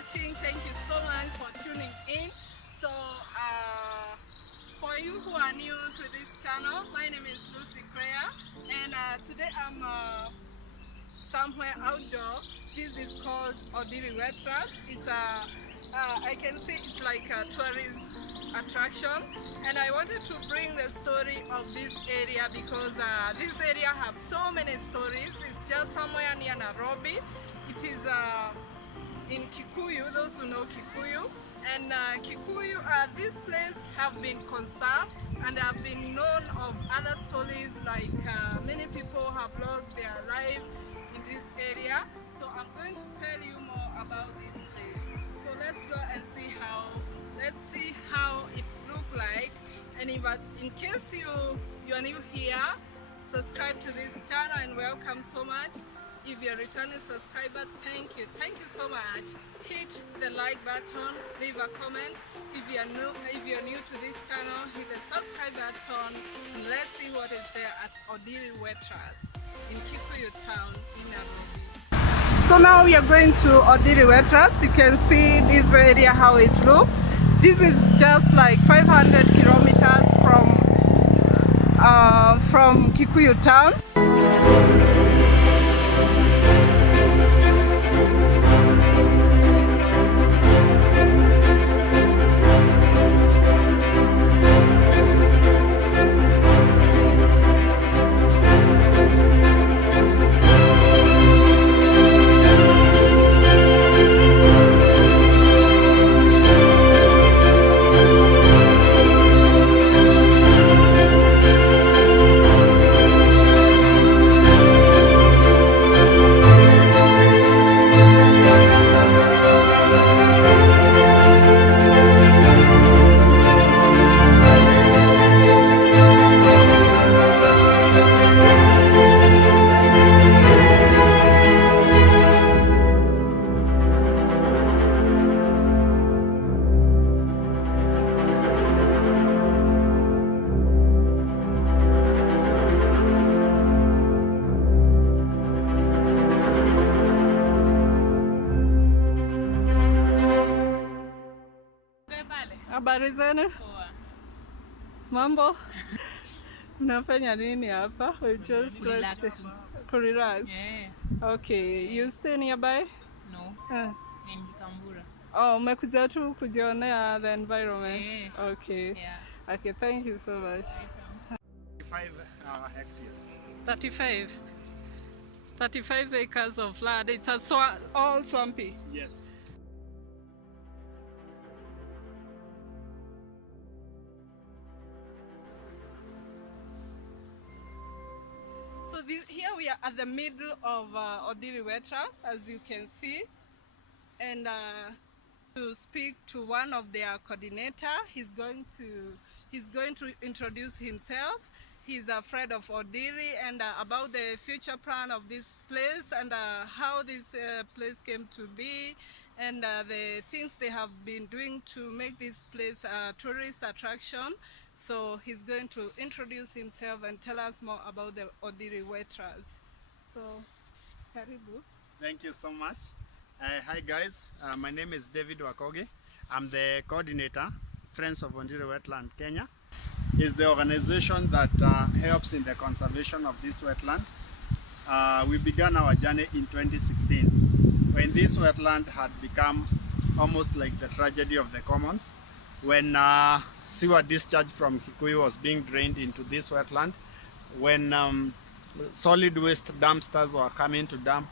watching. Thank you so much for tuning in. So for you who are new to this channel, my name is Lucie, and today I'm somewhere outdoor. This is called Ondiri Wetland. It's I can see it's like a tourist attraction, and I wanted to bring the story of this area because this area has so many stories. It's just somewhere near Nairobi. It is in Kikuyu, those who know Kikuyu. And Kikuyu, this place have been conserved and have been known of other stories, like many people have lost their life in this area. So I'm going to tell you more about this place. So let's go and see how it looks like. And if in case you are new here, subscribe to this channel and welcome so much. If you're a returning subscriber, thank you so much. Hit the like button, leave a comment. If you're new to this channel, hit the subscribe button, and let's see what is there at Ondiri Wetland in Kikuyu town in Nairobi. So now we are going to Ondiri Wetland. You can see this area how it looks. This is just like 500 kilometers from Kikuyu town. Habari zenu? Mambo? Unafanya nini hapa? We just relax. Yeah. Okay, you stay nearby? No. In Kambura. Oh, umekuja tu kujionea the environment. Yeah. Okay. Yeah. Okay, thank you so much. 35 hectares. 35. 35 acres of land. It's all swampy. Yes. So here we are at the middle of Ondiri Wetland, as you can see, and to speak to one of their coordinator. He's going to introduce himself. He's a friend of Ondiri, and about the future plan of this place and how this place came to be, and the things they have been doing to make this place a tourist attraction. So he's going to introduce himself and tell us more about the Ondiri Wetland. So, karibu. Thank you so much. Hi guys, my name is David Wakoge. I'm the coordinator, Friends of Ondiri Wetland, Kenya. It's the organization that helps in the conservation of this wetland. We began our journey in 2016 when this wetland had become almost like the tragedy of the commons, when sewer discharge from Kikuyu was being drained into this wetland, when solid waste dumpsters were coming to dump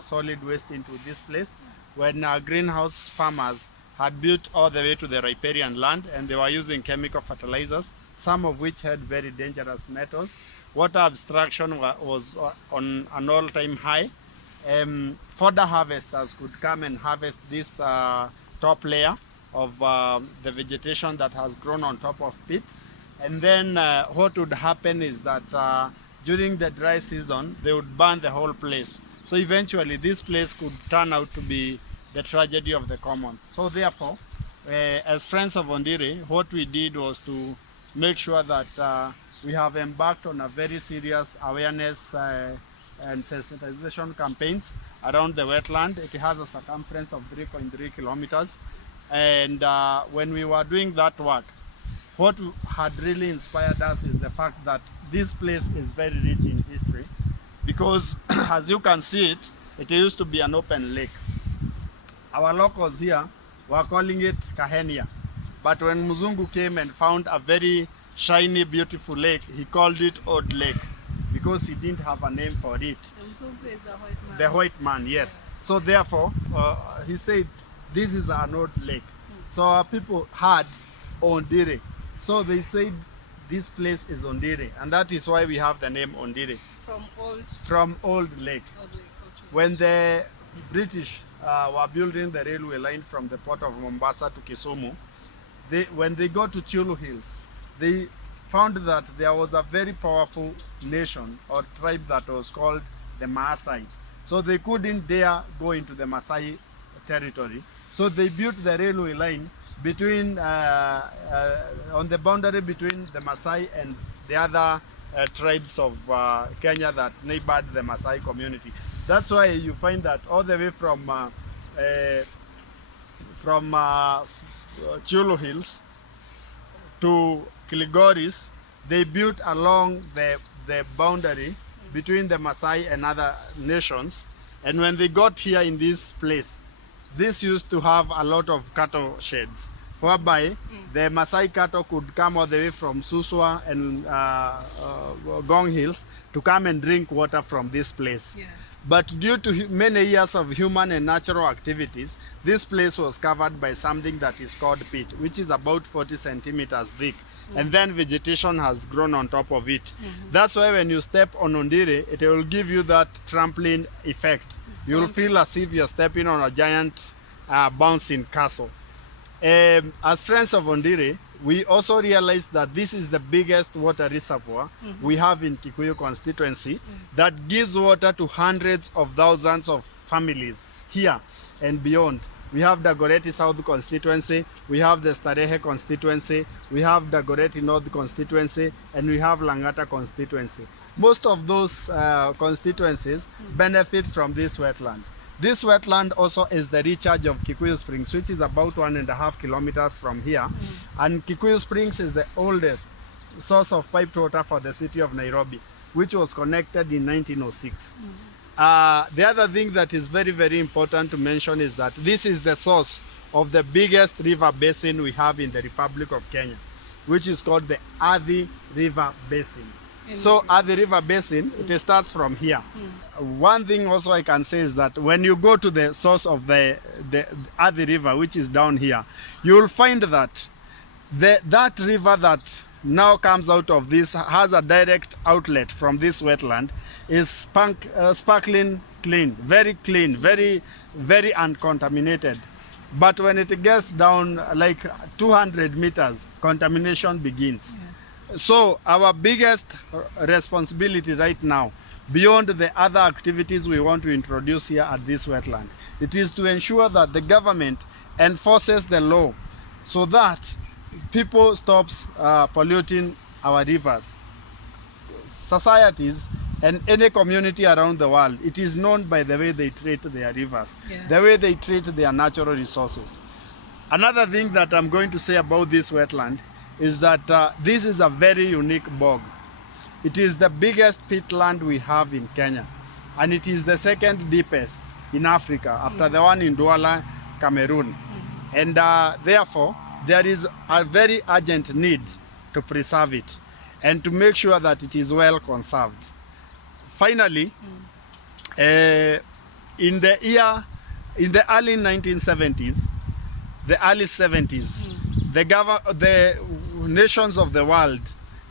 solid waste into this place, when greenhouse farmers had built all the way to the riparian land and they were using chemical fertilizers, some of which had very dangerous metals. Water abstraction was on an all-time high. Fodder harvesters could come and harvest this top layer of the vegetation that has grown on top of pit, and then what would happen is that during the dry season they would burn the whole place. So eventually this place could turn out to be the tragedy of the commons. So therefore, as Friends of Ondiri, what we did was to make sure that we have embarked on a very serious awareness and sensitization campaigns around the wetland. It has a circumference of 3.3 kilometers. And when we were doing that work, what had really inspired us is the fact that this place is very rich in history, because as you can see it, it used to be an open lake. Our locals here were calling it Kahenia. But when Muzungu came and found a very shiny, beautiful lake, he called it Old Lake, because he didn't have a name for it. The white man, yes. So therefore, he said, this is an old lake. So our people had Ondiri. So they said, this place is Ondiri. And that is why we have the name Ondiri. From old lake. Old lake, okay. When the British were building the railway line from the port of Mombasa to Kisumu, when they got to Chulu Hills, they found that there was a very powerful nation or tribe that was called the Maasai. So they couldn't dare go into the Maasai territory. So they built the railway line between, on the boundary between the Maasai and the other tribes of Kenya that neighbored the Maasai community. That's why you find that all the way from Chulu Hills to Kilgoris, they built along the boundary between the Maasai and other nations. And when they got here in this place, this used to have a lot of cattle sheds, whereby the Maasai cattle could come all the way from Suswa and Gong Hills to come and drink water from this place. Yeah. But due to many years of human and natural activities, this place was covered by something that is called peat, which is about 40 centimeters thick. And then vegetation has grown on top of it. That's why when you step on Ondiri, it will give you that trampling effect. You'll feel as if you're stepping on a giant bouncing castle. As friends of Ondiri, we also realized that this is the biggest water reservoir we have in Kikuyu constituency that gives water to hundreds of thousands of families here and beyond. We have Dagoretti South constituency, we have the Starehe constituency, we have Dagoretti North constituency, and we have Langata constituency. Most of those constituencies benefit from this wetland. This wetland also is the recharge of Kikuyu Springs, which is about 1.5 kilometers from here. And Kikuyu Springs is the oldest source of piped water for the city of Nairobi, which was connected in 1906. The other thing that is very, very important to mention is that this is the source of the biggest river basin we have in the Republic of Kenya, which is called the Athi River Basin. So Athi River Basin, it starts from here. One thing also I can say is that when you go to the source of the Athi River, which is down here, you will find that that river that now comes out of this has a direct outlet from this wetland is sparkling clean, very, very uncontaminated. But when it gets down like 200 meters, contamination begins. So our biggest responsibility right now, beyond the other activities we want to introduce here at this wetland, it is to ensure that the government enforces the law so that people stops polluting our rivers. Societies and any community around the world, it is known by the way they treat their rivers, the way they treat their natural resources. Another thing that I'm going to say about this wetland is that this is a very unique bog. It is the biggest peatland we have in Kenya, and it is the second deepest in Africa after the one in Douala, Cameroon. And therefore, there is a very urgent need to preserve it and to make sure that it is well conserved. Finally, in the early 1970s, the early 70s, the nations of the world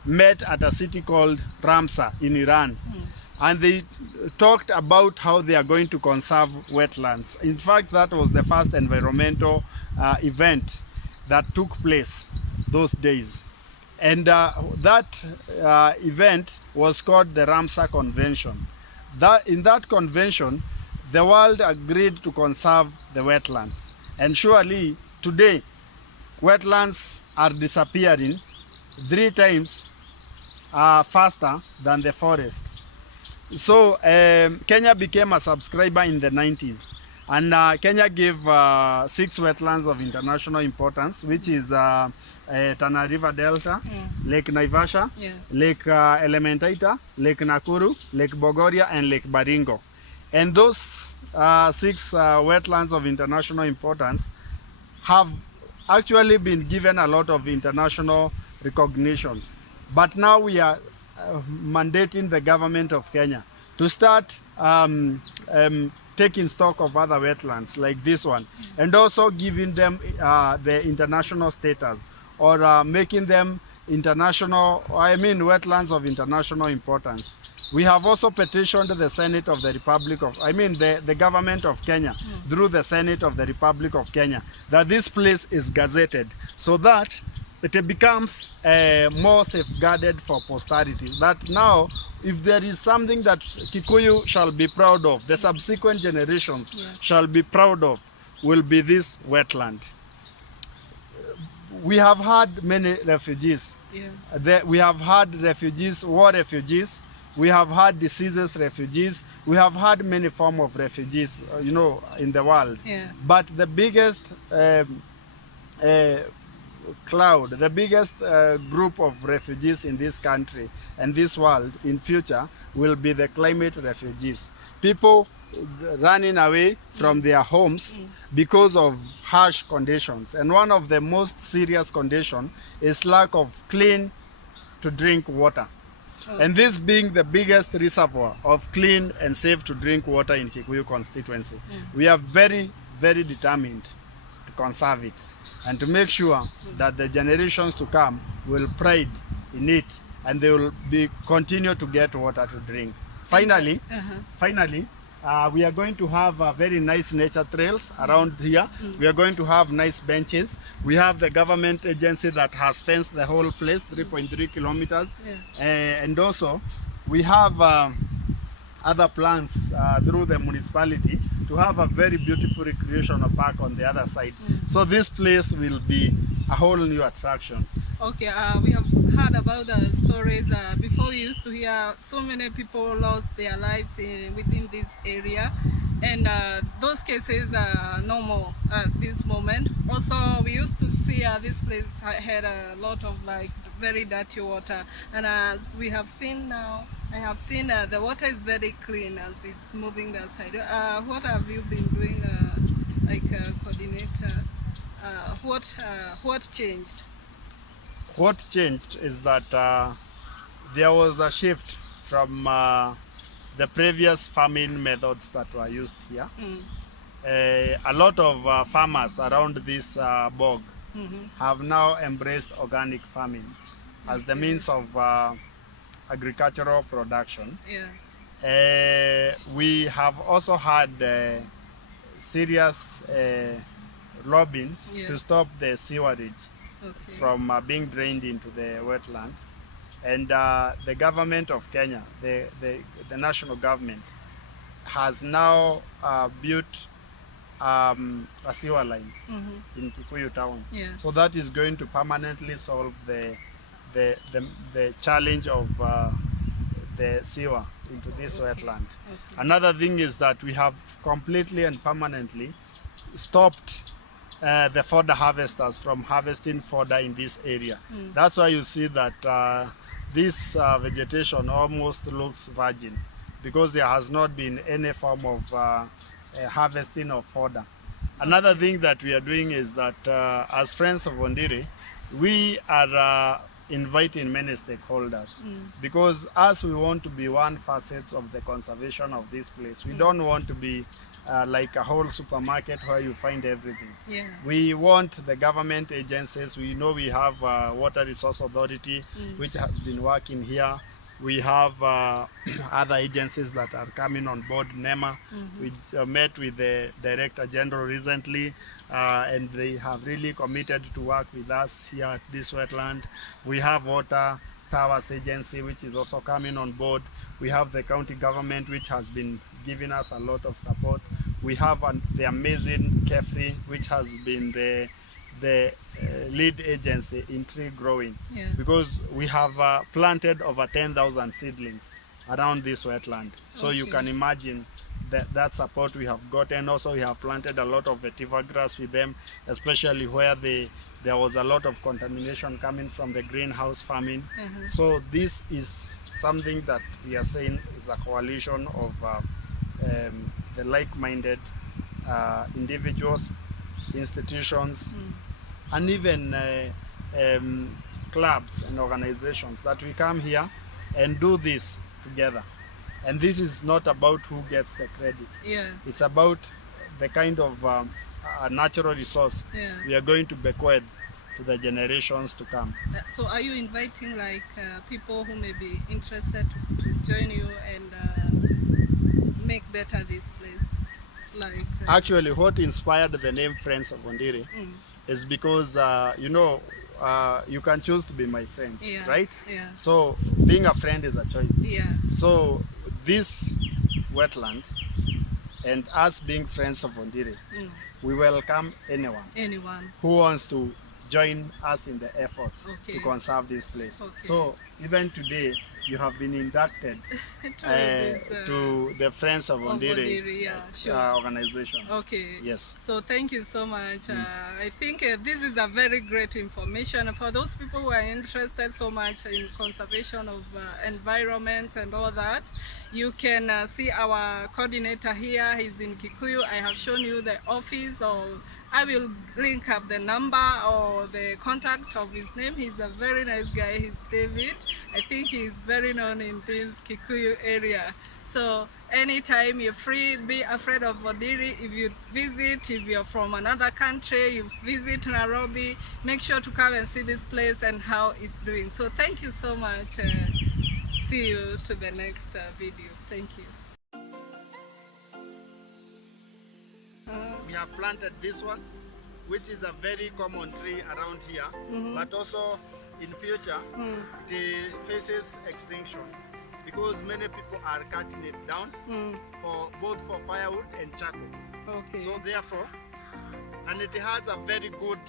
met at a city called Ramsar in Iran, and they talked about how they are going to conserve wetlands. In fact, that was the first environmental event that took place those days. And that event was called the Ramsar Convention. In that convention, the world agreed to conserve the wetlands. And surely, today, wetlands are disappearing 3 times faster than the forest. So Kenya became a subscriber in the 90s. And Kenya gave 6 wetlands of international importance, which is Tana River Delta, Lake Naivasha, Lake Elementaita, Lake Nakuru, Lake Bogoria, and Lake Baringo. And those 6 wetlands of international importance have actually been given a lot of international recognition. But now we are mandating the government of Kenya to start taking stock of other wetlands like this one, and also giving them the international status, or making them international, wetlands of international importance. We have also petitioned the Senate of the Republic of, the government of Kenya, through the Senate of the Republic of Kenya, that this place is gazetted so that it becomes more safeguarded for posterity. That now, if there is something that Kikuyu shall be proud of, the subsequent generations shall be proud of, will be this wetland. We have had many refugees. We have had refugees, war refugees. We have had diseases refugees. We have had many forms of refugees, in the world. But the biggest cloud, the biggest group of refugees in this country and this world in future will be the climate refugees. People running away from their homes because of harsh conditions. And one of the most serious conditions is lack of clean to drink water. And this being the biggest reservoir of clean and safe to drink water in Kikuyu constituency, we are very, very determined to conserve it and to make sure that the generations to come will pride in it, and they will continue to get water to drink. Finally, we are going to have very nice nature trails around here. We are going to have nice benches. We have the government agency that has fenced the whole place, 3.3 kilometers. And also, we have other plans through the municipality to have a very beautiful recreational park on the other side. So this place will be a whole new attraction. Okay, we have heard about the stories. Before we used to hear so many people lost their lives within this area, and those cases are no more at this moment. Also, we used to see this place had a lot of very dirty water, and as we have seen now, I have seen the water is very clean as it's moving the side. What have you been doing, coordinator? What changed? What changed is that there was a shift from the previous farming methods that were used here. A lot of farmers around this bog have now embraced organic farming as the means of agricultural production. We have also had serious lobbying to stop the sewerage from being drained into the wetland. And the government of Kenya, the national government, has now built a sewer line in Kikuyu town. So that is going to permanently solve the challenge of the sewer into this wetland. Another thing is that we have completely and permanently stopped the fodder harvesters from harvesting fodder in this area. That's why you see that this vegetation almost looks virgin, because there has not been any form of harvesting of fodder. Another thing that we are doing is that as Friends of Ondiri, we are inviting many stakeholders, because as we want to be one facet of the conservation of this place, we don't want to be like a whole supermarket where you find everything. We want the government agencies. We know we have Water Resource Authority, which has been working here. We have other agencies that are coming on board, NEMA. We met with the Director General recently, and they have really committed to work with us here at this wetland. We have Water Towers Agency, which is also coming on board. We have the county government, which has been giving us a lot of support. We have the amazing Kefri, which has been the lead agency in tree growing, because we have planted over 10,000 seedlings around this wetland. So you can imagine that support we have got, and also we have planted a lot of vetiver grass with them, especially where there was a lot of contamination coming from the greenhouse farming. So this is something that we are saying is a coalition of the like-minded individuals, institutions, and even clubs and organizations that we come here and do this together. And this is not about who gets the credit. It's about the kind of a natural resource we are going to bequeath to the generations to come. So are you inviting like people who may be interested to join you and make better this place? Like actually, what inspired the name Friends of Ondiri is because you know, you can choose to be my friend, right? So being a friend is a choice. So this wetland and us being Friends of Ondiri, we welcome anyone who wants to join us in the efforts to conserve this place. So even today you have been inducted to the Friends of Ondiri organization. Yes. So thank you so much. I think this is a very great information for those people who are interested so much in conservation of environment and all that. You can see our coordinator here. He's in Kikuyu. I have shown you the office, or I will link up the number or the contact of his name. He's a very nice guy. He's David. I think he's very known in this Kikuyu area. So anytime you're free, be afraid of Ondiri. If you visit, if you're from another country, you visit Nairobi, make sure to come and see this place and how it's doing. So thank you so much. See you to the next video. Thank you. We have planted this one, which is a very common tree around here, but also in future it faces extinction because many people are cutting it down for both for firewood and charcoal. So therefore, and it has a very good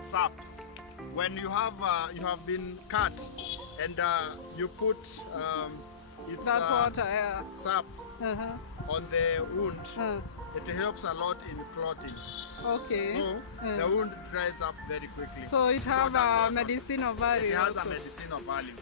sap. When you have been cut and you put its sap on the wound, it helps a lot in clotting. So the wound dries up very quickly. So it has a medicinal value. It has a medicinal value.